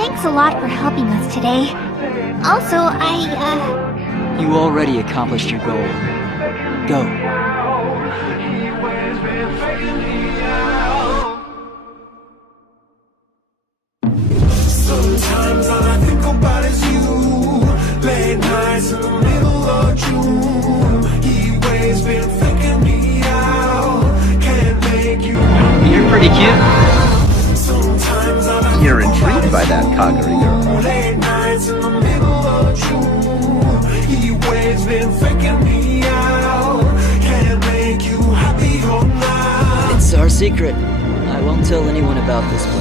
Thanks a lot for helping us today. Also, You already accomplished your goal. Go. Sometimes all I think about is you. Late nights in the middle of June. Heat waves been faking me out. Can't make you. You're pretty cute. Sometimes all I You're think about intrigued by is that you. Kagari girl. Late nights in the middle of June. Heat waves been faking me out. Can't make you happy all night. It's our secret. I won't tell anyone about this place.